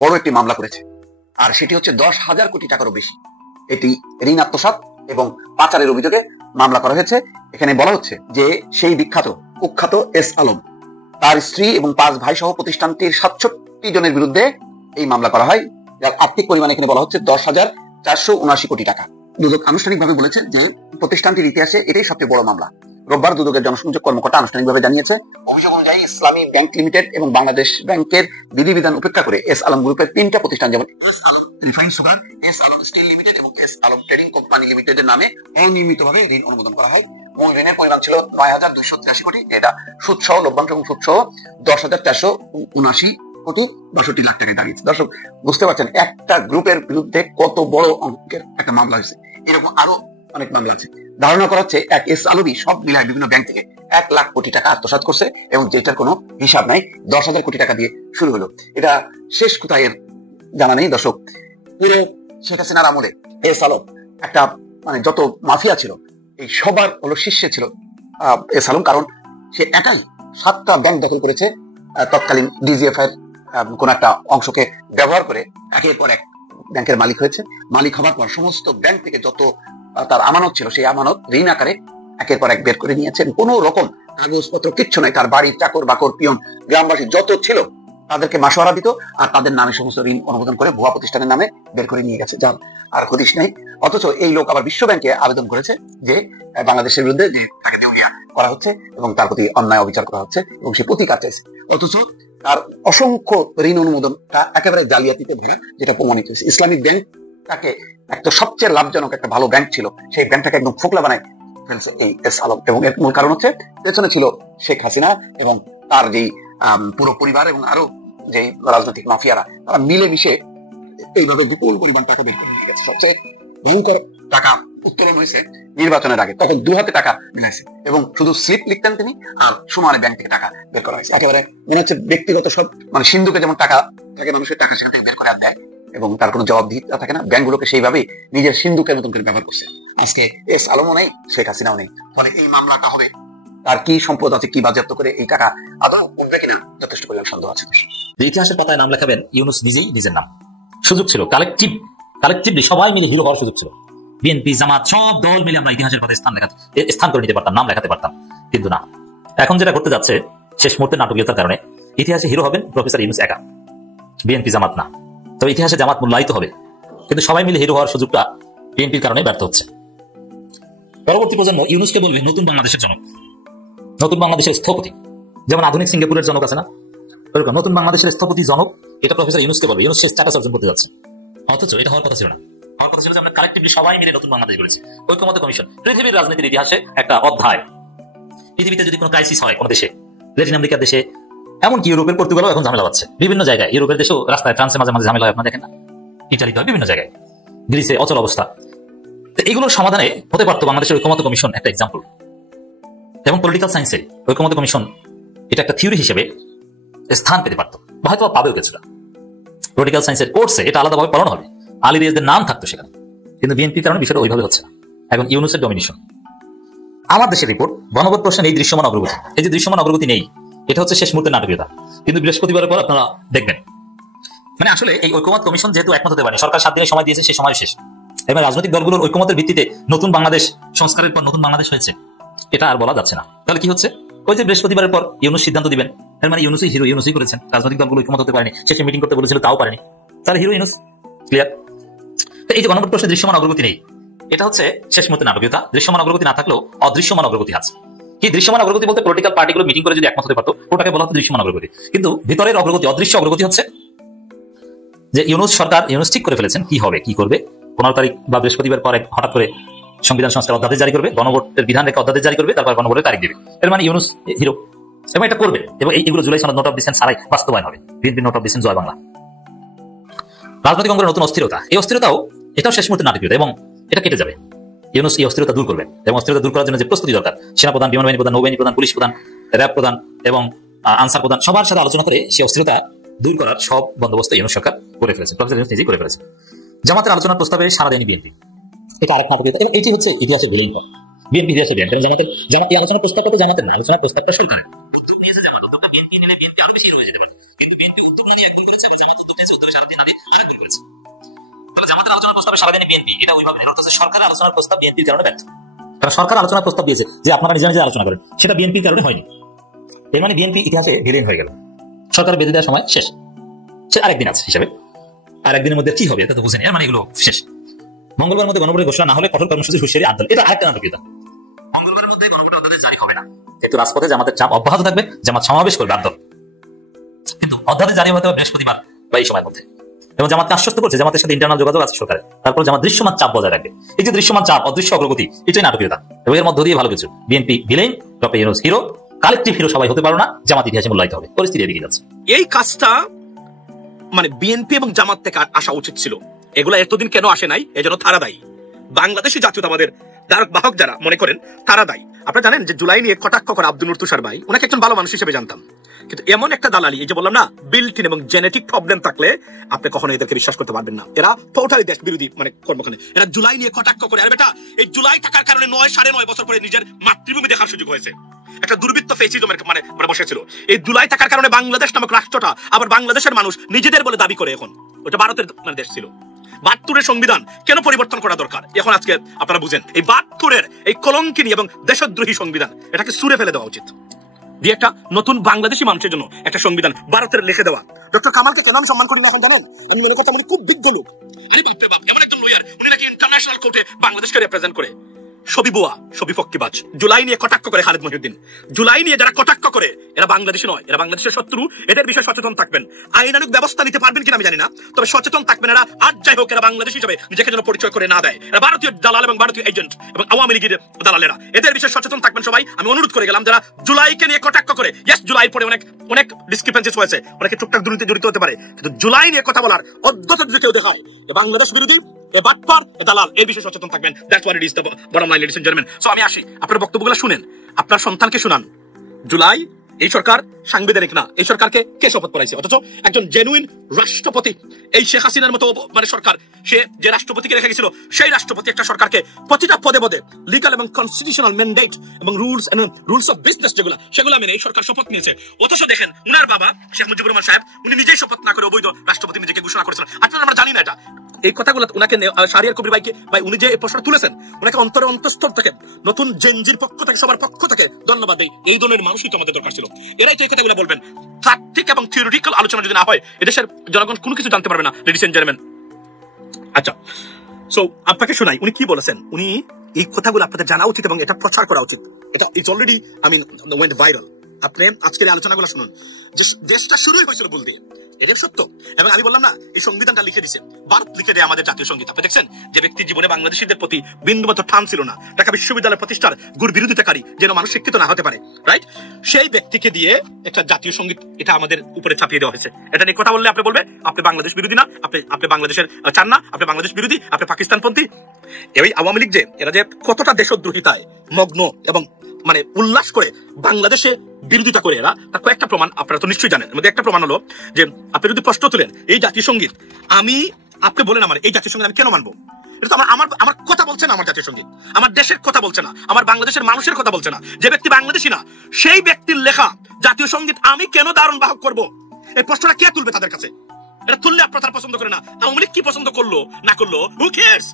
বড় একটি মামলা করেছে, আর সেটি হচ্ছে 10,000 কোটি টাকারও বেশি। এটি ঋণ আত্মসাৎ এবং পাচারের অভিযোগে মামলা করা হয়েছে। এখানে বলা হচ্ছে যে সেই কুখ্যাত এস আলম, তার স্ত্রী এবং 5 ভাই সহ প্রতিষ্ঠানটির 67 জনের বিরুদ্ধে এই মামলা করা হয়, যার আর্থিক পরিমাণ এখানে বলা হচ্ছে 10,479 কোটি টাকা। দুদক আনুষ্ঠানিকভাবে বলেছে যে প্রতিষ্ঠানটির ইতিহাসে এটাই সবচেয়ে বড় মামলা। রোববার দুদকের জনসংযোগ কর্মকর্তা আনুষ্ঠানিকভাবে জানিয়েছে, অভিযোগ অনুযায়ী ইসলামী ব্যাংক লিমিটেড এবং বাংলাদেশ ব্যাংকের বিধিবিধান উপেক্ষা করে এস আলম গ্রুপের 3টা প্রতিষ্ঠান, যেমন refined sugar, S Alam steel limited এবং এস আলম ট্রেডিং কোম্পানি লিমিটেডের নামে অনিয়মিতভাবে ঋণ অনুমোদন করা হয়। মূল ঋণের পরিমাণ ছিল 9,283 কোটি। এটা সুদ সহ, লভ্যাংশ এবং সুদ সহ 10,479 কোটি 62 লাখ টাকা দাঁড়িয়েছে। দর্শক বুঝতে পারছেন একটা গ্রুপের বিরুদ্ধে কত বড় অঙ্কের একটা মামলা হয়েছে। এরকম আরো অনেক মামলা আছে। ধারণা করা হচ্ছে এক এস আলমী সব মিলায় বিভিন্ন ব্যাংক থেকে 1 লাখ কোটি টাকা আত্মসাৎ করছে এবং যেটার কোনো হিসাব নাই। 10,000 কোটি টাকা দিয়ে শুরু হলো। এটা শেষ কোথায় এর জানা নেই। দর্শক, পুরো শেখ হাসিনার আমলে এস আলম একটা যত মাফিয়া ছিল এই সবার হলো শীর্ষে ছিল এস আলম, কারণ সে একাই 7টা ব্যাংক দখল করেছে। তৎকালীন ডিজিএফ এর কোন একটা অংশকে ব্যবহার করে একের পর এক ব্যাংকের মালিক হয়েছে। মালিক হওয়ার পর সমস্ত ব্যাংক থেকে যত তার আমানত ছিল সেই আমানত ঋণ আকারে একের পর এক বের করে নিয়েছেন। কোন রকম কাগজপত্র কিচ্ছু নাই। তার বাড়ির চাকর বাকর পিয়ন গ্রামবাসী যত ছিল তাদেরকে মাসোয়ারা দিত আর তাদের নামে সমস্ত ঋণ অনুমোদন করে ভুয়া প্রতিষ্ঠানের নামে বের করে নিয়ে গেছে, যার আর হদিশ নেই। অথচ এই লোক আবার বিশ্ব ব্যাংকে আবেদন করেছে যে বাংলাদেশের বিরুদ্ধে যে তাকে দেউলিয়া করা হচ্ছে এবং তার প্রতি অন্যায় অবিচার করা হচ্ছে এবং সে প্রতিকার চাইছে। অথচ তার অসংখ্য ঋণ অনুমোদনটা একেবারে জালিয়াতিতে ভরা, যেটা প্রমাণিত হয়েছে। ইসলামিক ব্যাংক তাকে একটা সবচেয়ে লাভজনক একটা ভালো ব্যাংক ছিল, সেই ব্যাংকটাকে একদম ফোকলা বানায় ফেলছে এই এস আলম। এবং এর মূল কারণ হচ্ছে পেছনে ছিল শেখ হাসিনা এবং তার যেই পুরো পরিবার এবং আরো যে রাজনৈতিক মাফিয়ারা, তারা মিলেমিশে এইভাবে বিপুল পরিমাণ টাকা বের করে নিয়ে গেছে। সবচেয়ে ভয়ঙ্কর টাকা উত্তোলন হয়েছে নির্বাচনের আগে, তখন 2 হাতে টাকা মিলাইছে এবং শুধু স্লিপ লিখতেন তিনি আর সমানে ব্যাংক থেকে টাকা বের করা হয়েছে। একেবারে মনে হচ্ছে ব্যক্তিগত সব সিন্ধুকে যেমন টাকা থাকে, মানুষের টাকা সেখান থেকে বের করে আর দেয় এবং তার কোনো জবাবদিহিতা থাকে না, ব্যাংকগুলোকে সেইভাবেই নিজের সিন্ধুকের মতন করে ব্যবহার করছে। আজকে এস আলমও নেই, শেখ হাসিনাও নেই। ফলে এই মামলাটা হবে, তার কি সম্পদ আছে, কি বাজেয়াপ্ত করে এই টাকা আদৌ উঠবে কিনা যথেষ্ট পরিমাণ সন্দেহ আছে। ইতিহাসের পাতায় নাম লেখাবেন ইউনূস নিজেই নিজের নাম। সুযোগ ছিল কালেকটিভলি সবাই মিলে হিরো হওয়ার সুযোগ ছিল। বিএনপি, জামাত সব দল মিলে আমরা ইতিহাসের পাতায় স্থান করে নিতে পারতাম, নাম লেখাতে পারতাম, কিন্তু না। এখন যেটা ঘটতে যাচ্ছে, শেষ মুহূর্তে নাটকীয়তার কারণে ইতিহাসে হিরো হবেন প্রফেসর ইউনূস একা, বিএনপি জামাত না। তবে ইতিহাসে জামাত মূল্যায়িত হবে, কিন্তু সবাই মিলে হিরো হওয়ার সুযোগটা বিএনপির কারণে ব্যর্থ হচ্ছে। পরবর্তী প্রজন্ম ইউনূসকে বলবে নতুন বাংলাদেশের জনক, নতুন বাংলাদেশের স্থপতি। যেমন আধুনিক সিঙ্গাপুরের জনক আছে না, ওরকম নতুন বাংলাদেশের স্থপতি জনক, এটা প্রফেসর ইউনূসকে বলবে। ইউনূস সে স্ট্যাটাস অর্জন করতে যাচ্ছে। অথচ এটা হওয়ার কথা ছিল না। হওয়ার কথা ছিল যে আমরা কালেক্টিভলি সবাই মিলে নতুন বাংলাদেশ গড়েছি। ঐক্যমত্য কমিশন পৃথিবীর রাজনীতির ইতিহাসে একটা অধ্যায়। পৃথিবীতে যদি কোনো ক্রাইসিস হয় কোনো দেশে, ল্যাটিন আমেরিকার দেশে, এমনকি ইউরোপের পর্তুগালও এখন ঝামেলা হচ্ছে বিভিন্ন জায়গায়। ইউরোপের দেশেও রাস্তায়, ফ্রান্সে মাঝে মাঝে ঝামেলা হয়, আপনারা দেখেন না, ইটালিতে বিভিন্ন জায়গায়, গ্রিসে অচল অবস্থা। এগুলোর সমাধানে হতে পারতো বাংলাদেশের ঐক্যমত্য কমিশন একটা এক্সাম্পল। এবং পলিটিক্যাল সায়েন্সে ঐক্যমত্য কমিশন এটা একটা থিওরি হিসেবে স্থান পেতে পারতো, বা হয়তো পাবেও কিছুটা। পলিটিক্যাল সায়েন্সের কোর্সে এটা আলাদাভাবে পড়ানো হবে, আলী রিয়াজদের নাম থাকতো সেখানে। কিন্তু বিএনপির কারণে বিষয়টা ওইভাবে হচ্ছে না। এখন ইউনূসের ডমিনেশন। আমার দেশের রিপোর্ট, গণভোট প্রশ্নে এই দৃশ্যমান অগ্রগতি। এই যে দৃশ্যমান অগ্রগতি নেই, এটা হচ্ছে শেষ মুহূর্তের নাটকীয়তা। কিন্তু বৃহস্পতিবারের পর আপনারা দেখবেন, আসলে এই ঐক্যমত কমিশন যেহেতু একমত হতে পারেনি, সরকার 7 দিনের সময় দিয়েছে, সে সময় শেষ। এবার রাজনৈতিক দলগুলোর ঐক্যমতের ভিত্তিতে নতুন বাংলাদেশ সংস্কারের পর নতুন বাংলাদেশ হয়েছে, এটা আর বলা যাচ্ছে না। তাহলে কি হচ্ছে, ওই যে বৃহস্পতিবারের পর ইউনূস সিদ্ধান্ত দিবেন, এর মানে ইউনূসই হিরো, ইউনূসই করেছেন। রাজনৈতিক দলগুলো ঐক্যমত হতে পারেনি, শেষে মিটিং করতে বলেছিল, তাও পারেনি, তাহলে হিরো ইউনূস। ক্লিয়ার? এই যে গণভোট প্রশ্নে দৃশ্যমান অগ্রগতি নেই, এটা হচ্ছে শেষ মুহূর্তে নাটকীয়তা। দৃশ্যমান অগ্রগতি না থাকলেও অদৃশ্যমান অগ্রগতি আছে। কি দৃশ্যমান অগ্রগতি বলতে, পলিটিক্যাল পার্টিগুলো মিটিং করে যদি একমত হতে পারতো, ওটাকে বলা হতো দৃশ্যমান অগ্রগতি। কিন্তু ভিতরের অগ্রগতি, অদৃশ্য অগ্রগতি হচ্ছে যে ইউনূস সরকার, ইউনূস ঠিক করে ফেলেছেন কি হবে, কি করবে। 15 তারিখ বা বৃহস্পতিবার পরে হঠাৎ করে সংবিধান সংস্কার অধ্যাদেশ জারি করবে, গণভোটের বিধান রেখে অধ্যাদেশ জারি করবে, তারপর গণভোটের তারিখ দেবে। এর মানে ইউনূস হিরো, এবং এটা করবে। এবং এইগুলো জুলাই সনদ, নোট অফ ডিসেন্ট ছাড়াই বাস্তবায়ন হবে। বিএনপি নোট অফ ডিসেন্ট, জয় বাংলা। রাজনৈতিক অঙ্গনের নতুন অস্থিরতা, এই অস্থিরতাও এটাও শেষ মুহূর্তে নাটকীয়তা, এবং এটা কেটে যাবে। ইউনূস এই অস্থিরতা দূর করবেন, এবং অস্থিরতা দূর করার জন্য যে প্রস্তুতি দরকার, সেনাপ্রধান, বিমান বাহিনী প্রধান, নৌবাহিনী প্রধান, পুলিশ প্রধান, র্যাব প্রধান এবং আনসার প্রধান, সবার সাথে আলোচনা করে সেই অস্থিরতা দূর করার সব বন্দোবস্ত ইউনূস সরকার করে ফেলেছে, প্রফেসর ইউনূস নিজেই করে ফেলেছে। জামাতের আলোচনার প্রস্তাবে সাড়া দেয়নি বিএনপি, এটা আরেক নাটকীয়তা। এটি হচ্ছে ইতিহাসের ভিলেন পয়েন্ট। বিএনপি ইতিহাসের ভিলেন, কারণ জামাত এই আলোচনার প্রস্তাবটা জামাতের না, আলোচনার প্রস্তাবটা সরকারের। উদ্যোগ নিয়েছে জামাত, উদ্যোগটা বিএনপি নিলে বিএনপি আরো বেশি হয়ে যেতে পারে, কিন্তু বিএনপি উদ্যোগ নিয়ে একদম করেছে, জামাত উদ্যোগ দিয়েছে, উত্তরে সারা দিন না দিয়ে আরেক ভুল করেছে। তাহলে জামাতের আলোচনার প্রস্তাবে সারা দিনে বিএনপি, এটা ওইভাবে নেই। অর্থাৎ সরকারের আলোচনার প্রস্তাব বিএনপির কারণে ব্যর্থ। কারণ সরকার আলোচনার প্রস্তাব দিয়েছে যে আপনারা নিজে নিজে আলোচনা করেন, সেটা বিএনপির কারণে হয়নি। এর মানে বিএনপি ইতিহাসে ভিলেন হয়ে গেল। সরকার বেঁধে দেওয়ার সময় শেষ, সে আরেকদিন আছে হিসাবে, আর একদিনের মধ্যে কি হবে এটা তো বুঝেনি। এর মানে এগুলো শেষ। মঙ্গলবার মধ্যে গণভোটের ঘোষণা না হলে কঠোর কর্মসূচি হুঁশিয়ারি আন্দোলন, এটা আরেকটা নাটকীয়তা। মঙ্গলবারের মধ্যে গণভোটের অধ্যাদেশ জারি হবে না, কিন্তু রাজপথে জামাতের চাপ অব্যাহত থাকবে, জামাত সমাবেশ করবে আন্দোলন, কিন্তু অধ্যাদেশ জারি হতে হবে বৃহস্পতিবার বা এই সময়ের মধ্যে। এবং জামাতকে আশ্বস্ত করছে জামাতের সাথে ইন্টারনাল যোগাযোগ আছে সরকারের। তারপর জামাত দৃশ্যমান চাপ বজায় রাখবে। এই যে দৃশ্যমান চাপ, অদৃশ্য অগ্রগতি, এটাই নাটকীয়তা। এবং এর মধ্য দিয়ে ভালো কিছু। BNP villain, doctor Yunus hero, collective hero সবাই হতে পারো না, জামাত ইতিহাসে মূল্যায়িত হবে। পরিস্থিতি এদিকে যাচ্ছে। এই কাজটা মানে বিএনপি এবং জামাত থেকে আসা উচিত ছিল। এগুলো এতদিন কেন আসে নাই, এজন্য তারা দায়ী। বাংলাদেশি জাতীয়তাবাদের ধারক বাহক যারা মনে করেন তারা দায়ী। আপনারা জানেন যে জুলাই নিয়ে কটাক্ষ করে আব্দুল নূর তুষার ভাই, ওনাকে একজন ভালো মানুষ হিসেবে জানতাম, কিন্তু এমন একটা দালালি, এই যে বললাম না, বিল্ট ইন এবং জেনেটিক প্রবলেম থাকলে আপনি কখনো এদেরকে বিশ্বাস করতে পারবেন না। এরা টোটালি দেশ বিরোধী মানে কর্মখানে। এরা জুলাই নিয়ে কটাক্ষ করে। আর বেটা, এই জুলাই থাকার কারণে 9-9.5 বছর পরে নিজের মাতৃভূমি দেখার সুযোগ হয়েছে। একটা দুর্বৃত্ত ফেসিজমের মানে বসেছিল। এই জুলাই থাকার কারণে বাংলাদেশ নামক রাষ্ট্রটা আবার বাংলাদেশের মানুষ নিজেদের বলে দাবি করে। এখন ওটা ভারতের মানে দেশ ছিল। 72-এর সংবিধান কেন পরিবর্তন করা দরকার এখন আজকে আপনারা বুঝেন। এই 72-এর এই কলঙ্কিনী এবং দেশদ্রোহী সংবিধান, এটাকে সুরে ফেলে দেওয়া উচিত। দিয়ে একটা নতুন বাংলাদেশি মানুষের জন্য একটা সংবিধান ভারতের লিখে দেওয়া। ডক্টর কামালকে কেন আমি সম্মান করি না এখন জানেন? আমি মনে করতাম উনি খুব বিজ্ঞ লোক। এমন একজন লয়ার, উনি নাকি ইন্টারন্যাশনাল কোর্টে বাংলাদেশকে রিপ্রেজেন্ট করে। সবই বোয়া, সবই ফক্কিবাজ। জুলাই নিয়ে কটাক্ষ করে খালেদ মহিউদ্দিন। জুলাই নিয়ে যারা কটাক্ষ করে এরা বাংলাদেশি নয়, এরা বাংলাদেশের শত্রু। এদের বিষয়ে সচেতন থাকবেন। আইনানুগ ব্যবস্থা নিতে পারবেন কিনা আমি জানি না, তবে সচেতন থাকবেন। এরা আজ যাই হোক, এরা বাংলাদেশি হিসেবে নিজেকে যেন পরিচয় করে না দেয়। এরা ভারতীয় দালাল এবং ভারতীয় এজেন্ট এবং আওয়ামী লীগের দালালেরা। এদের বিষয়ে সচেতন থাকবেন সবাই। আমি অনুরোধ করে গেলাম যারা জুলাইকে নিয়ে কটাক্ষ করে। ইয়েস, জুলাই পরে অনেক অনেক ডিসক্রিপেন্সিস হয়েছে, অনেকে টুকটাক দুর্নীতি জড়িত হতে পারে, কিন্তু জুলাই নিয়ে কথা বলার অদ্ভুত যদি কেউ দেখায়, বাংলাদেশ বিরোধী, বাটপার, দালাল, এর বিষয়ে সচেতন থাকবেন। That's what it is, the bottom line, ladies and gentleman. So আমি আসি, আপনার বক্তব্যগুলো শুনেন, আপনার সন্তানকে শুনান। জুলাই এই সরকার সাংবিধানিক না, এই সরকারকে কে শপথ করাইছে? অথচ একজন জেনুইন রাষ্ট্রপতি, এই শেখ হাসিনার মতো মানে সরকার, সে যে রাষ্ট্রপতিকে রেখে গেছিল, সেই রাষ্ট্রপতি একটা সরকারকে প্রতিটা পদে পদে লিগাল এবং কনস্টিটিউশনাল ম্যান্ডেট এবং রুলস অফ বিজনেস সেগুলো মেনে এই সরকার শপথ নিয়েছে। অথচ দেখেন উনার বাবা শেখ মুজিবুর রহমান সাহেব, উনি নিজেই শপথ না করে অবৈধ রাষ্ট্রপতি নিজেকে ঘোষণা করেছিলেন। আপনারা আমরা জানি না এটা। এই কথাগুলো উনাকে শাহরিয়ার কবির ভাইকে ভাই, উনি যে এই প্রশ্ন তুলেছেন, উনাকে অন্তরে অন্তঃস্থল থেকে, নতুন জেনজির পক্ষ থেকে, সবার পক্ষ থেকে ধন্যবাদ দেই। এই ধরনের মানুষই তো আমাদের দরকার ছিল। এরাই তো এই কথাগুলো বলবেন। তাত্ত্বিক এবং থিওরিটিক্যাল আলোচনা যদি না হয়, এদেশের জনগণ কোনো কিছু জানতে পারবে না, লেডিস এন্ড জেন্টলম্যান। আচ্ছা, সো আপনাকে শোনাই উনি কি বলেছেন। উনি এই কথাগুলো আপনাদের জানা উচিত এবং এটা প্রচার করা উচিত। এটা ইটস অলরেডি ওয়েন্ট ভাইরাল। আপনি আজকের এই আলোচনাগুলো শুনুন। দেশটা শুরুই হয়েছিল ভুল দিয়ে, এটা সত্য। এবং আমি বললাম না, এই সংবিধানটা লিখে দিছে ভারত, লিখে দেয় আমাদের জাতীয় সঙ্গীত। আপনি দেখছেন যে ব্যক্তি জীবনে বাংলাদেশিদের প্রতি বিন্দুমাত্র টান ছিল না, ঢাকা বিশ্ববিদ্যালয় প্রতিষ্ঠার গুর বিরোধিতাকারী, যেন মানুষ শিক্ষিত না হতে পারে, রাইট? সেই ব্যক্তিকে দিয়ে একটা জাতীয় সঙ্গীত এটা আমাদের উপরে চাপিয়ে দেওয়া হয়েছে। এটা নিয়ে কথা বললে আপনি বলবে আপনি বাংলাদেশ বিরোধী না, আপনি বাংলাদেশের চান না, আপনি বাংলাদেশ বিরোধী, আপনি পাকিস্তানপন্থী। এই আওয়ামী লীগ যে এরা যে কতটা দেশদ্রোহিতায় মগ্ন এবং মানে উল্লাস করে বাংলাদেশে বিরোধিতা করে এরা, তার কয়েকটা প্রমাণ আপনারা তো নিশ্চয়ই জানেন। মধ্যে একটা প্রমাণ হলো যে আপনি যদি প্রশ্ন তুলেন এই জাতীয় সঙ্গীত, আপনি বলেন আমার এই জাতীয় সঙ্গীত আমি কেন মানবো? এটা তো আমার কথা বলছে না, আমার জাতীয় সঙ্গীত আমার দেশের কথা বলছে না, আমার বাংলাদেশের মানুষের কথা বলছে না। যে ব্যক্তি বাংলাদেশী না, সেই ব্যক্তির লেখা জাতীয় সঙ্গীত আমি কেন ধারণ বাহক করবো? এই প্রশ্নটা কে তুলবে তাদের কাছে? এটা তুললে আপনারা তারা পছন্দ করে না। আওয়ামী লীগ কি পছন্দ করলো না করলো, হু কেয়ারস?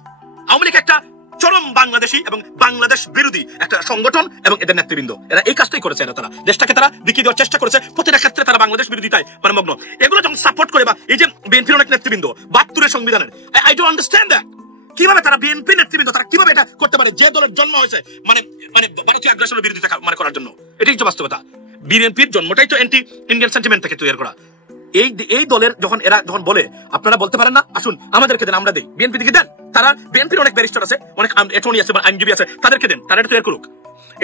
আওয়ামী লীগ একটা চরম বাংলাদেশী এবং বাংলাদেশ বিরোধী একটা সংগঠন এবং এদের নেতৃবৃন্দ, এরা এই কাজটাই করেছে। তারা দেশটাকে তারা বিক্রি দেওয়ার চেষ্টা করেছে, প্রতিটা ক্ষেত্রে তারা বাংলাদেশ বিরোধিতায় মানে মগ্ন। এগুলো যখন সাপোর্ট করে, বা এই যে বিএনপির অনেক নেতৃবৃন্দ 72-এর সংবিধানের, আই ডোন্ট আন্ডারস্ট্যান্ড দ্যাট। কিভাবে তারা বিএনপি নেতৃবৃন্দ তারা কিভাবে এটা করতে পারে, যে দলের জন্ম হয়েছে মানে ভারতীয় আগ্রাসনের বিরোধিতা মানে করার জন্য? এটাই তো বাস্তবতা। বিএনপির জন্মটাই তো অ্যান্টি ইন্ডিয়ান সেন্টিমেন্ট থেকে তৈরি করা। এই দলের এরা যখন বলে আপনারা বলতে পারেন না, আসুন আমাদেরকে দেন, আমরা দেই, বিএনপি দিকে দেন। তারা বিএনপির অনেক ব্যারিস্টার আছে, অনেক অ্যাটর্নি আছে, আইনজীবী আছে, তাদেরকে দেন, তারা এটা তৈরি করুক।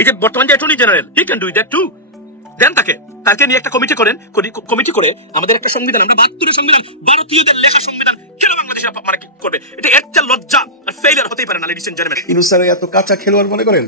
এই যে বর্তমান যে attorney general, he can do that too. Then তাকে নিয়ে একটা কমিটি করে আমাদের একটা সংবিধান, আমরা 72-এর সংবিধান, ভারতীয়দের লেখা সংবিধান কেন বাংলাদেশে মানে করবে? এটা একটা লজ্জা আর ফেইলিয়ার হতেই পারে না, ladies and gentleman. Yunus sir এত কাঁচা খেলোয়াড় মনে করেন?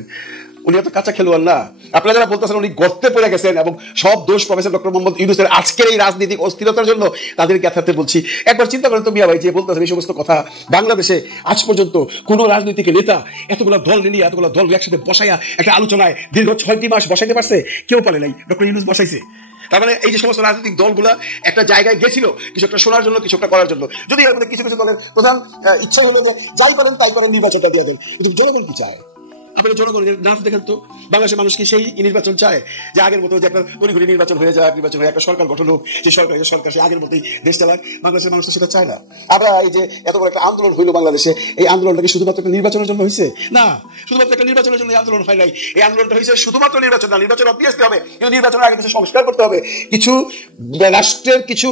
উনি এত কাঁচা খেলোয়াড় না। আপনারা যারা বলতেছেন উনি গর্তে পড়ে গেছেন এবং সব দোষ প্রফেসর ডক্টর মোহাম্মদ ইউনূসের আজকের এই রাজনৈতিক অস্থিরতার জন্য, তাদের জ্ঞাতার্থে বলছি, একবার চিন্তা করেন তো মিয়া ভাই, যে বলতেছেন এই সমস্ত কথা, বাংলাদেশে আজ পর্যন্ত কোন রাজনৈতিক নেতা এতগুলো দল নিয়ে এতগুলো দল একসাথে বসাইয়া একটা আলোচনায় দীর্ঘ 6টি মাস বসাইতে পারছে? কেউ পারে নাই, ডক্টর ইউনূস বসাইছে। তার মানে এই যে সমস্ত রাজনৈতিক দলগুলা একটা জায়গায় গেছিল কিছু একটা শোনার জন্য, কিছু একটা করার জন্য। যদি এর মধ্যে কিছু কিছু দলের প্রধান ইচ্ছা হলো যে যাই করেন তাই করেন, নির্বাচনটা দিয়ে দেন, কিন্তু জনগণ কি চায়? আপনারা জনগণের নাচ দেখেন তো, বাংলাদেশের মানুষ কি সেই নির্বাচন চায় যে আগের মতো যে একটা তড়িঘড়ি নির্বাচন হয়ে যায়, নির্বাচন হয়ে একটা সরকার গঠন হোক, যে সরকার সে আগের মতোই দেশ চালাক? বাংলাদেশের মানুষ তো সেটা চায় না। আমরা এই যে এত বড় একটা আন্দোলন হইলো বাংলাদেশে, এই আন্দোলনটা কি শুধুমাত্র একটা নির্বাচনের জন্য হয়েছে? না, শুধুমাত্র একটা নির্বাচনের জন্য এই আন্দোলন হয় নাই। এই আন্দোলনটা হয়েছে শুধুমাত্র নির্বাচন না, নির্বাচন অবভিয়াসলি হবে, কিন্তু নির্বাচনের আগে কিছু সংস্কার করতে হবে, কিছু রাষ্ট্রের কিছু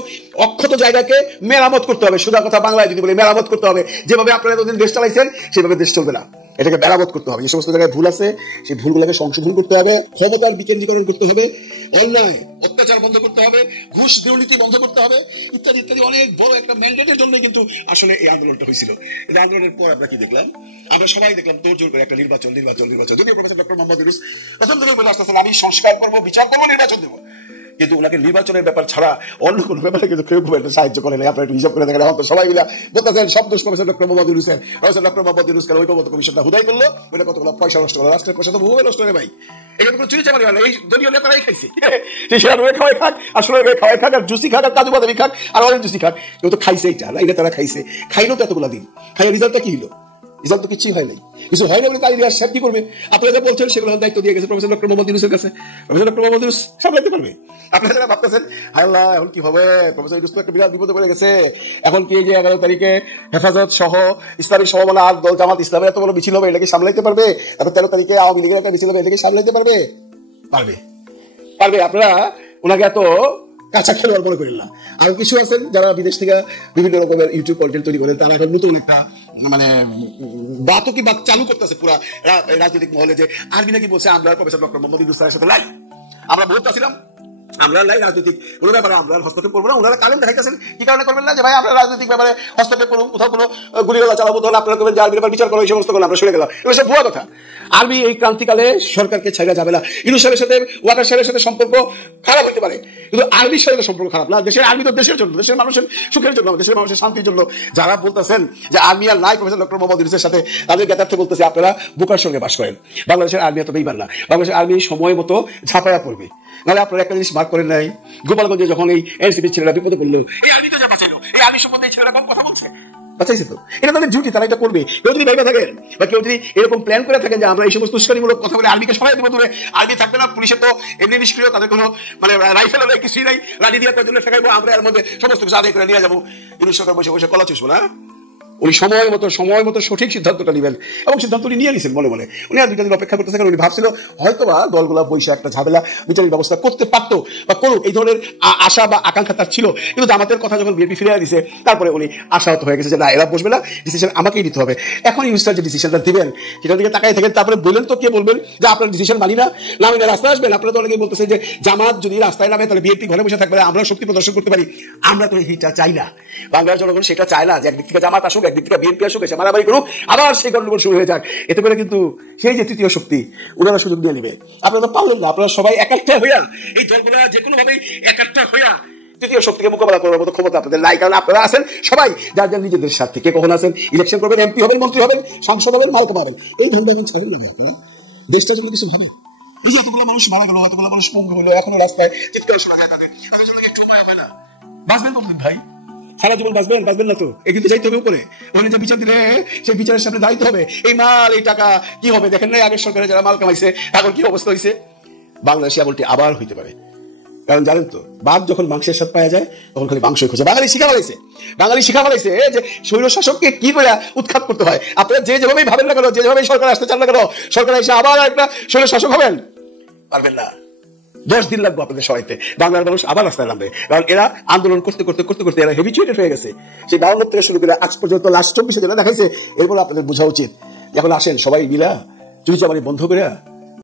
অক্ষত জায়গাকে মেরামত করতে হবে। সোজা কথা বাংলায় যদি বলি, মেরামত করতে হবে। যেভাবে আপনারা এতদিন দেশ চালাইছেন সেভাবে দেশ চলবে না, এটাকে মেরামত করতে হবে। যে সমস্ত জায়গায় ভুল আছে সেই ভুলগুলোকে সংশোধন করতে হবে, ক্ষমতার বিকেন্দ্রীকরণ করতে হবে, অন্যায় অত্যাচার বন্ধ করতে হবে, ঘুষ দুর্নীতি বন্ধ করতে হবে, ইত্যাদি ইত্যাদি। অনেক বড় একটা ম্যান্ডেটের জন্য কিন্তু আসলে এই আন্দোলনটা হয়েছিল। এই আন্দোলনের পর আমরা কি দেখলাম? আমরা সবাই দেখলাম তোড়জোড় করে একটা নির্বাচন। যদিও প্রফেসর ডক্টর মোহাম্মদ ইউনূস প্রথম থেকে বলে আসতেছেন আমি সংস্কার করবো, বিচার করবো, নির্বাচন দেবো, কিন্তু ওনাকে নির্বাচনের ব্যাপার ছাড়া অন্য কোনো ব্যাপারে কিন্তু কেউ খুব একটা সাহায্য করে নাই। আপনারা একটু হিসাব করে দেখেন, এখন তো সবাই মিলে বলতেছেন সব দোষ প্রফেসর ডক্টর মোহাম্মদ ইউনূসের। প্রফেসর ডক্টর মোহাম্মদ ইউনূসকে ঐক্যবদ্ধ কমিশনটা হুদাই করলো, ওইটা কতগুলো পয়সা নষ্ট করলো, রাষ্ট্রের পয়সা তো বহু নষ্ট করে ভাই। এখানে কোনো চুরি চামারি হয় না, এই দলীয় নেতারাই খাইছে। সেটা রয়ে খাওয়াই খাক, আসলে রয়ে খাওয়াই খাক, আর জুসি খাক, আর কাজু বাদামি খাক, আর অনেক জুসি খাক, কেউ তো খাইছে এইটা না, এটা তারা খাইছে। খাইলো তো এতগুলা দিন, খাইলে রেজাল্টটা কি হলো? রিজাল্ট তো কিছুই হয় নাই, কিছু হয় না বলে তাই রিয়াজ সাহেব কি করবে? আপনারা যা বলছেন সেগুলো দায়িত্ব দিয়ে গেছে প্রফেসর ডক্টর মোহাম্মদ ইউনূসের কাছে। প্রফেসর ডক্টর মোহাম্মদ ইউনূস সামলাইতে পারবে? আপনারা যারা ভাবতেছেন হায় আল্লাহ এখন কি হবে, প্রফেসর ইউনূস তো একটা বিরাট বিপদে পড়ে গেছে, এখন কি এই যে 11 তারিখে হেফাজত সহ ইসলামী সমমনা আর দল জামাত ইসলামের এত বড় মিছিল হবে, এটাকে সামলাইতে পারবে? তারপর 13 তারিখে আওয়ামী লীগের একটা মিছিল হবে, এটাকে সামলাইতে পারবে? পারবে। আপনারা ওনাকে এত কাঁচা খেলোয়াড় মনে করেন না। আর কিছু আছেন যারা বিদেশ থেকে বিভিন্ন রকমের ইউটিউব কন্টেন্ট তৈরি করেন, তারা এখন নতুন একটা মানে বাতকি বাত চালু করতেছে পুরা রাজনৈতিক মহলে, যে আর্মি নাকি বলছে আমরা প্রফেসর ডক্টর মোহাম্মদ ইউনূস স্যারের সাথে লাই। আমরা বলতেছিলাম আমরা লাই রাজনৈতিক কোনো ব্যাপারে আমরা হস্তক্ষেপ করবো না। ওনারা কারণ দেখাইতেছেন, কি কারণে করবেন না? যে ভাই আমরা রাজনৈতিক ব্যাপারে হস্তক্ষেপ করুন, কোথাও কোনো গুলিগোলা চালাবো, তাহলে আপনারা করবেন যে আর্মির ব্যাপার বিচার করো, এই সমস্ত করলে আমরা শুনে গেলাম। এগুলো সব ভুয়া কথা। আর্মি এই ক্রান্তিকালে সরকারকে ছাড়া যাবে না। ইউনূস সাহেবের সাথে ওয়াকার সাহেবের সাথে সম্পর্ক খারাপ হতে পারে, কিন্তু আর্মির সাথে সম্পর্ক খারাপ না। দেশের আর্মি তো দেশের জন্য, দেশের মানুষের সুখের জন্য, দেশের মানুষের শান্তির জন্য। যারা বলতেছেন যে আর্মি আর নাই প্রফেসর ডক্টর মোহাম্মদ ইউনূসের সাথে, তাদের জ্ঞাতার্থে বলতেছে আপনারা বোকার সঙ্গে বাস করেন। বাংলাদেশের আর্মি এত বেইমান না, বাংলাদেশের আর্মি সময় মতো ঝাঁপায়া পড়বে। নাহলে আপনারা একটা জিনিস মার্ক করেন নাই, গোপালগঞ্জে যখন এই এনসিপির ছেলেরা বিপদে পড়লো, এই আর্মি তো যা বাঁচাইলো, এই আর্মি সম্বন্ধে এই ছেলেরা কম কথা বলছে, বাঁচাইছে তো, এটা তাদের ডিউটি, তারা এটা করবে। কেউ যদি ভেবে থাকেন বা কেউ যদি এরকম প্ল্যান করে থাকেন যে আমরা এই সমস্ত উস্কানিমূলক কথা বলে আর্মিকে সবাই দেবো দূরে, আর্মি থাকবে না, পুলিশের তো এমনি নিষ্ক্রিয়, তাদের কোনো মানে রাইফেল নেই, কিছুই নাই, লাঠি দিয়ে তার জন্য ঠেকাইবো, আমরা এর মধ্যে সমস্ত কিছু আদায় করে নিয়ে যাবো, ইউনূস সরকার বসে বসে কলা চুষবো না। উনি সময় মতো সঠিক সিদ্ধান্তটা নেবেন, এবং সিদ্ধান্ত উনি নিয়ে নিয়েছেন মনে মনে। উনি আর 2 দিন অপেক্ষা করতে থাকেন। উনি ভাবছিল হয়তোবা দলগুলা বৈশা একটা ঝামেলা বিচারের ব্যবস্থা করতে পারতো বা করুক, এই ধরনের আশা বা আকাঙ্ক্ষা তার ছিল। কিন্তু জামাতের কথা যখন বিএনপি ফিরে দিয়েছে, তারপরে উনি আশাহত হয়ে গেছে যে না, এরা বসবে না, ডিসিশন আমাকেই নিতে হবে। এখন ইউনূস যে ডিসিশনটা দিবেন সেটার দিকে তাকাই থাকেন। তারপরে বলেন তো কে বলবেন যে আপনার ডিসিশন মানি না, নামিনা রাস্তায় আসবেন? আপনারা তো অনেকেই বলতেছে যে জামাত যদি রাস্তায় নামে তাহলে বিএনপি ঘরে বসে থাকবে, আমরা শক্তি প্রদর্শন করতে পারি। আমরা তো এটা চাই না, বাংলার জনগণ সেটা চায় না যে একদিক থেকে জামাত আসুক, একদিক থেকে বিএনপি আসুক, এসে মারামারি করুক, আবার সেই গন্ডগোল শুরু হয়ে যাক। এতে করে কিন্তু সেই যে তৃতীয় শক্তি ওনারা সুযোগ দিয়ে নেবে। আপনারা তো পারলেন না, আপনারা সবাই একাত্তা হইয়া, এই দলগুলা যে কোনো ভাবেই একাত্তা হইয়া তৃতীয় শক্তিকে মোকাবেলা করার মতো ক্ষমতা আপনাদের নাই। কারণ আপনারা আছেন সবাই যার যার নিজেদের স্বার্থে। কে কখন আছেন ইলেকশন করবেন, এমপি হবেন, মন্ত্রী হবেন, সাংসদ হবেন, মাল কামাবেন, এই ধান্দা এখন ছাড়েন না। আপনারা দেশটার জন্য কিছু ভাবেন। এই যে এতগুলো মানুষ মারা গেল, এতগুলো মানুষ পঙ্গু হলো, এখনো রাস্তায় চিৎকার শোনা যায় তাদের, তাদের জন্য একটু মায়া হয় না? বাঁচবেন তো ভাই, সারা জীবন বাঁচবেন না তো, একদিন তো যাইতে হবে উপরে, ওখানে যে বিচার দিলে সেই বিচারের সামনে দাঁড়াইতে হবে। এই মাল এই টাকা কি হবে দেখেন নাই? আগের সরকারে যারা মাল কামাইছে এখন কি অবস্থা হয়েছে? বাংলাদেশে এমনটি আবার হইতে পারে। কারণ জানেন তো, বাঘ যখন মাংসের স্বাদ পাওয়া যায় তখন খালি মাংসই খোঁজে। বাঙালি শিখা ফেলাইছে যে স্বৈর শাসককে কি করে উৎখাত করতে হয়। আপনারা যে যেভাবেই ভাবেন না কেন, যে যেভাবেই সরকার আসতে চান না কেন, সরকার এসে আবার একটা স্বৈর শাসক হবেন, পারবেন না। 10 দিন লাগবে আপনাদের সবাইতে, বাংলার মানুষ আবার রাস্তায় নামবে। কারণ এরা আন্দোলন করতে এরা হেবিচুয়েটেড হয়ে গেছে। সেই 52 থেকে শুরু করে আজ পর্যন্ত লাস্ট 24 জেলা দেখাইছে। এরপর আপনাদের বোঝা উচিত, এখন আসেন সবাই মিলা চুরি চামারি বন্ধ করে